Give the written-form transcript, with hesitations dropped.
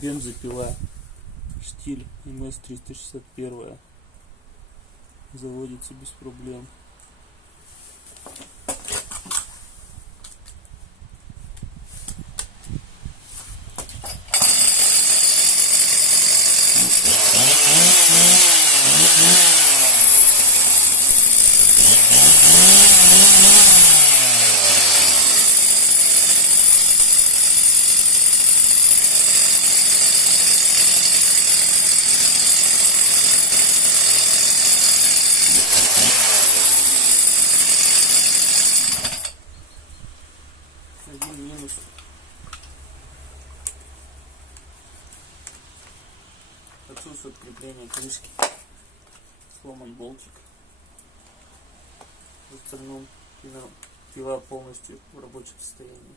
Бензопила штиль МС-361 заводится без проблем. Один минус. Отсутствует крепление крышки. Сломан болтик. В остальном пила полностью в рабочем состоянии.